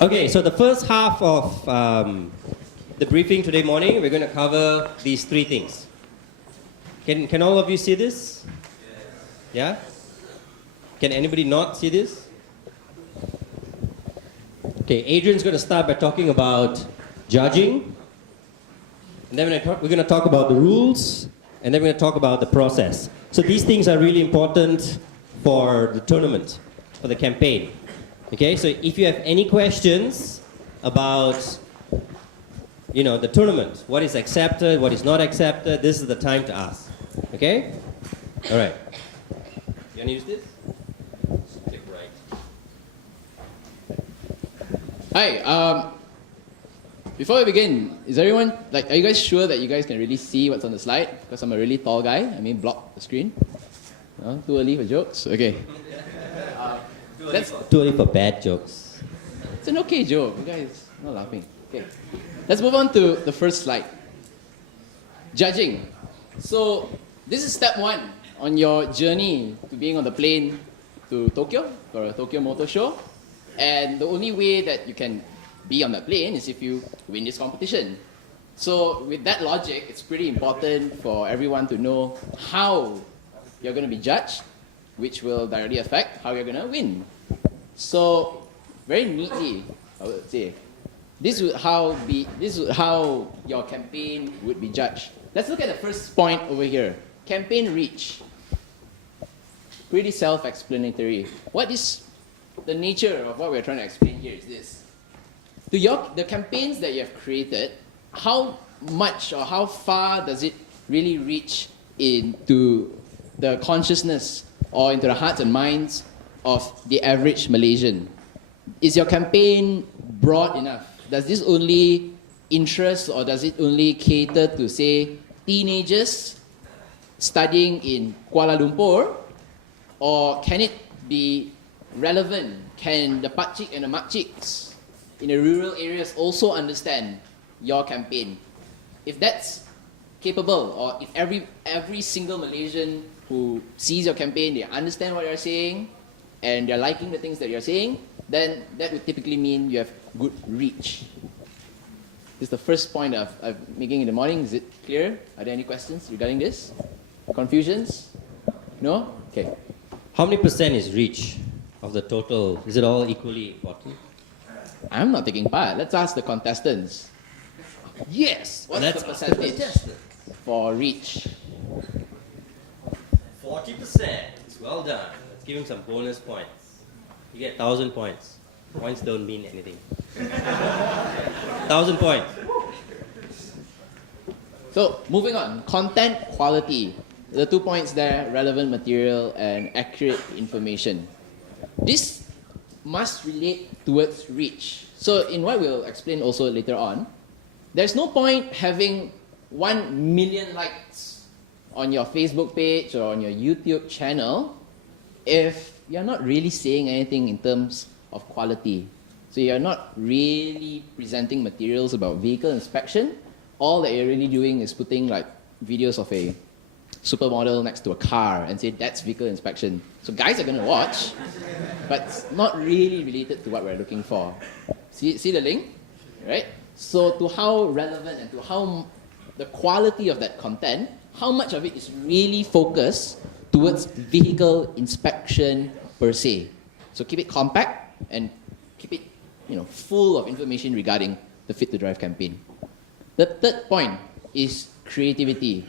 Okay, so the first half of the briefing today morning, we're going to cover these three things. Can all of you see this? Yeah? Can anybody not see this? Okay, Adrian's going to start by talking about judging. And then we're going to talk about the rules. And then we're going to talk about the process. So these things are really important for the tournament, for the campaign. Okay, so if you have any questions about, the tournament, what is accepted, what is not accepted, this is the time to ask. Okay? All right. You want to use this? Click right. Hi. Before we begin, is everyone are you guys sure that you guys can really see what's on the slide? Because I'm a really tall guy. Block the screen. Too early for jokes. Okay. That's too early for bad jokes. It's an okay joke. You guys not laughing. Okay. Let's move on to the first slide. Judging. So this is step one on your journey to being on the plane to Tokyo for a Tokyo Motor Show. And the only way that you can be on that plane is if you win this competition. So with that logic, it's pretty important for everyone to know how you're going to be judged, which will directly affect how you're going to win. So very neatly, I would say, this is how your campaign would be judged. Let's look at the first point over here. Campaign reach. Pretty self-explanatory. What is the nature of what we're trying to explain here is this. The campaigns that you have created, how much or how far does it really reach into the consciousness or into the hearts and minds of the average Malaysian? Is your campaign broad enough? Does this only interest or does it only cater to, say, teenagers studying in Kuala Lumpur? Or can it be relevant? Can the pakcik and the makciks in the rural areas also understand your campaign? If that's capable, or if every single Malaysian who sees your campaign, they understand what you're saying, and they're liking the things that you're saying, then that would typically mean you have good reach. This is the first point I'm making in the morning. Is it clear? Are there any questions regarding this? Confusions? No? Okay. How many percent is reach of the total? Is it all equally important? I'm not taking part. Let's ask the contestants. Yes! What's the percentage for reach? 40%. Well done. Let's give him some bonus points. You get 1,000 points. Points don't mean anything. 1,000 points. So, moving on. Content quality. The 2 points there, relevant material and accurate information. This must relate towards reach. So, in what we'll explain also later on, there's no point having 1 million likes on your Facebook page or on your YouTube channel if you're not really saying anything in terms of quality. So you're not really presenting materials about vehicle inspection. All that you're really doing is putting videos of a supermodel next to a car and say that's vehicle inspection. So guys are going to watch, but it's not really related to what we're looking for. See the link? Right? So to how relevant and to how the quality of that content, how much of it is really focused towards vehicle inspection per se. So keep it compact and keep it full of information regarding the Fit to Drive campaign. The third point is creativity.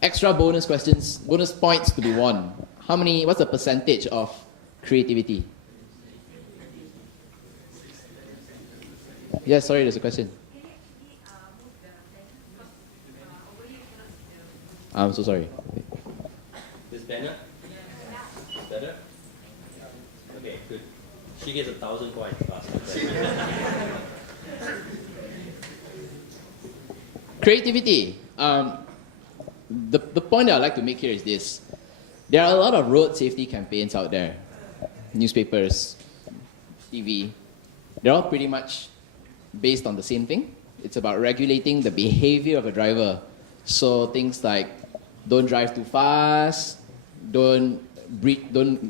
Extra bonus questions, bonus points to be won. What's the percentage of creativity? Yes, sorry, there's a question. I'm so sorry. This banner? Better? Okay, good. She gets 1,000 points faster. Creativity. The point that I'd like to make here is this. There are a lot of road safety campaigns out there. Newspapers, TV. They're all pretty much based on the same thing. It's about regulating the behavior of a driver. So things like don't drive too fast, don't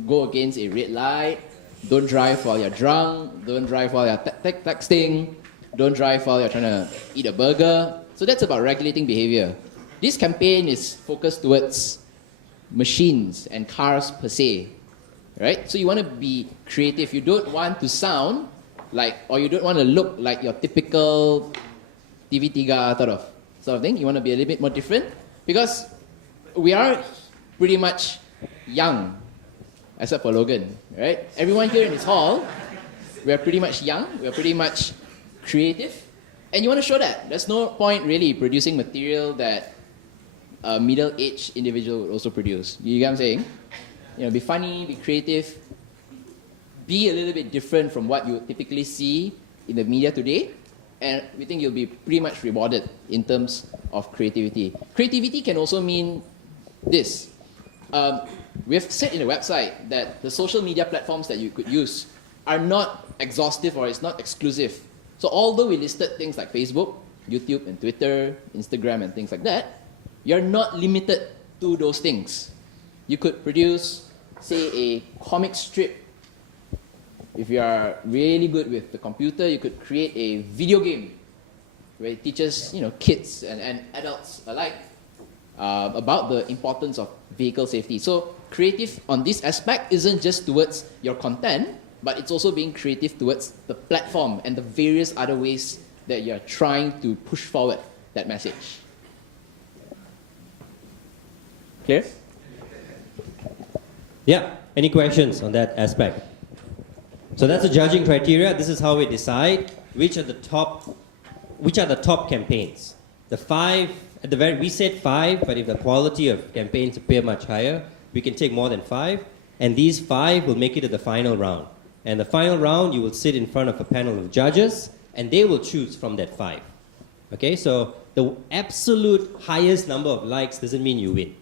go against a red light, don't drive while you're drunk, don't drive while you're texting, don't drive while you're trying to eat a burger. So that's about regulating behavior. This campaign is focused towards machines and cars per se, right? So you want to be creative. You don't want to sound like, or you don't want to look like your typical TV3 sort of thing. You want to be a little bit more different because we are pretty much young, except for Logan, right? Everyone here in this hall, we are pretty much young, we are pretty much creative, and you want to show that. There's no point really producing material that a middle-aged individual would also produce. You get what I'm saying? You know, be funny, be creative, be a little bit different from what you typically see in the media today, and we think you'll be pretty much rewarded in terms of creativity. Creativity can also mean this. We've said in the website that the social media platforms that you could use are not exhaustive or it's not exclusive. So although we listed things like Facebook, YouTube and Twitter, Instagram and things like that, you're not limited to those things. You could produce, say, a comic strip. If you are really good with the computer, you could create a video game where it teaches, kids and adults alike about the importance of vehicle safety. So creative on this aspect isn't just towards your content, but it's also being creative towards the platform and the various other ways that you're trying to push forward that message. Clear? Yeah, any questions on that aspect? So that's the judging criteria. This is how we decide which are the top campaigns. The 5, at the very, we said 5, but if the quality of campaigns appear much higher, we can take more than 5, and these 5 will make it to the final round. And the final round, you will sit in front of a panel of judges, and they will choose from that 5. Okay, so the absolute highest number of likes doesn't mean you win.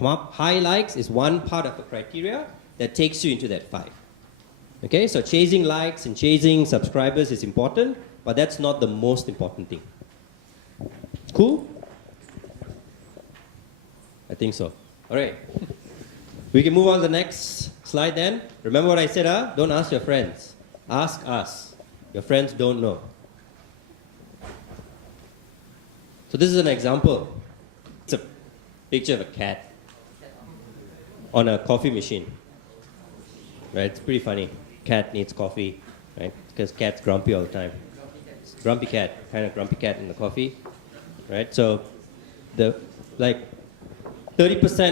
High likes is one part of the criteria that takes you into that 5. Okay, so chasing likes and chasing subscribers is important, but that's not the most important thing. Cool? I think so. All right. We can move on to the next slide then. Remember what I said, huh? Don't ask your friends. Ask us. Your friends don't know. So this is an example. It's a picture of a cat on a coffee machine. Right? It's pretty funny. Cat needs coffee, right? Because cat's grumpy all the time. Grumpy cat, kind of grumpy cat in the coffee, right? So, 30%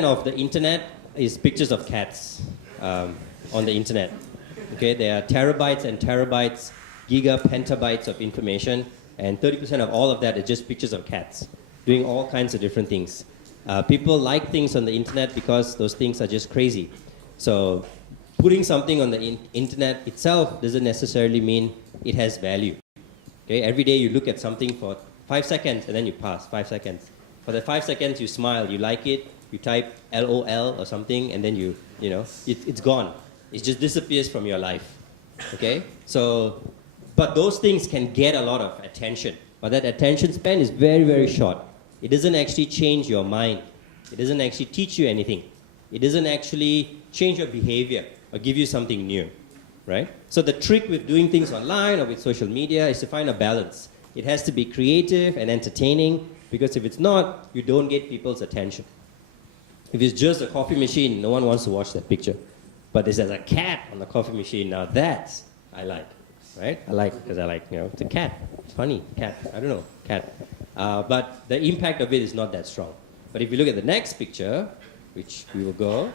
of the internet is pictures of cats on the internet. Okay, there are terabytes and terabytes, petabytes of information, and 30% of all of that is just pictures of cats doing all kinds of different things. People like things on the internet because those things are just crazy. So, putting something on the internet itself doesn't necessarily mean it has value. Okay, every day you look at something for 5 seconds and then you pass 5 seconds. For the 5 seconds you smile, you like it, you type LOL or something, and then it's gone. It just disappears from your life. Okay, so, but those things can get a lot of attention, but that attention span is very, very short. It doesn't actually change your mind. It doesn't actually teach you anything. It doesn't actually change your behavior or give you something new, right? So the trick with doing things online or with social media is to find a balance. It has to be creative and entertaining, because if it's not, you don't get people's attention. If it's just a coffee machine, no one wants to watch that picture. But there's a cat on the coffee machine, now that's I like, right? I like, because I like, it's a cat. It's funny, cat, I don't know, cat. But the impact of it is not that strong. But if you look at the next picture, which we will go,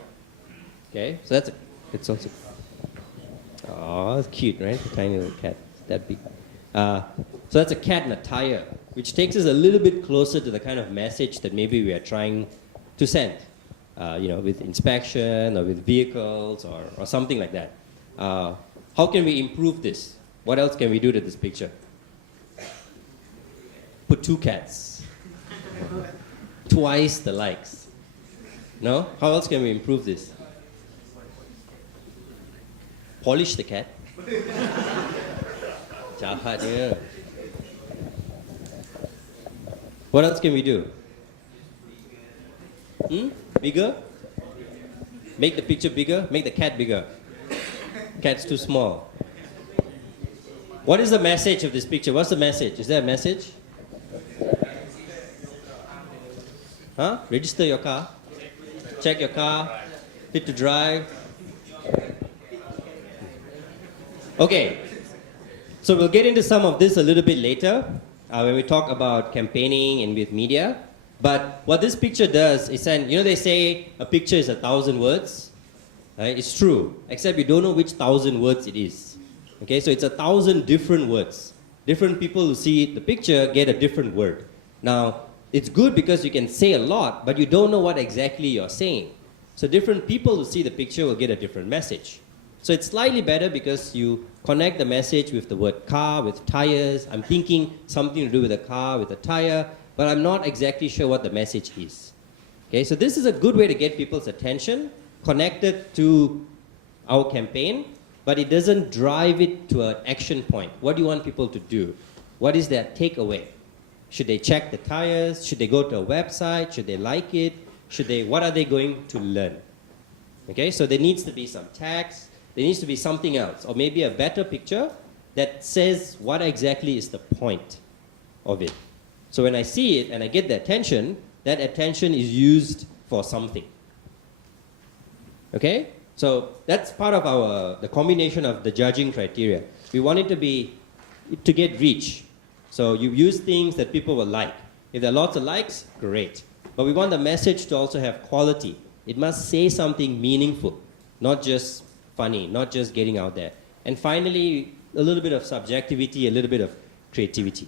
okay, so it's also, oh, it's cute, right? A tiny little cat, that big. So that's a cat in a tire, which takes us a little bit closer to the kind of message that maybe we are trying to send, with inspection or with vehicles or something like that. How can we improve this? What else can we do to this picture? Put 2 cats. Twice the likes. No? How else can we improve this? Polish the cat. Jahat, yeah. What else can we do? Bigger? Make the picture bigger? Make the cat bigger. Cat's too small. What is the message of this picture? What's the message? Is there a message? Huh? Register your car. Check your car. Fit to drive. Okay. So we'll get into some of this a little bit later when we talk about campaigning and with media. But what this picture does is, and you know they say a picture is 1,000 words. Right? It's true, except you don't know which 1,000 words it is. Okay, so it's 1,000 different words. Different people who see the picture get a different word. Now, it's good because you can say a lot, but you don't know what exactly you're saying. So different people who see the picture will get a different message. So it's slightly better because you connect the message with the word car, with tires. I'm thinking something to do with a car, with a tire, but I'm not exactly sure what the message is. Okay, so this is a good way to get people's attention, connected to our campaign, but it doesn't drive it to an action point. What do you want people to do? What is their takeaway? Should they check the tires? Should they go to a website? Should they like it? What are they going to learn? Okay, so there needs to be some text. There needs to be something else, or maybe a better picture that says what exactly is the point of it. So when I see it and I get the attention, that attention is used for something. Okay? So that's part of the combination of the judging criteria. We want it to get reach. So you use things that people will like. If there are lots of likes, great. But we want the message to also have quality. It must say something meaningful, not just funny, not just getting out there. And finally, a little bit of subjectivity, a little bit of creativity.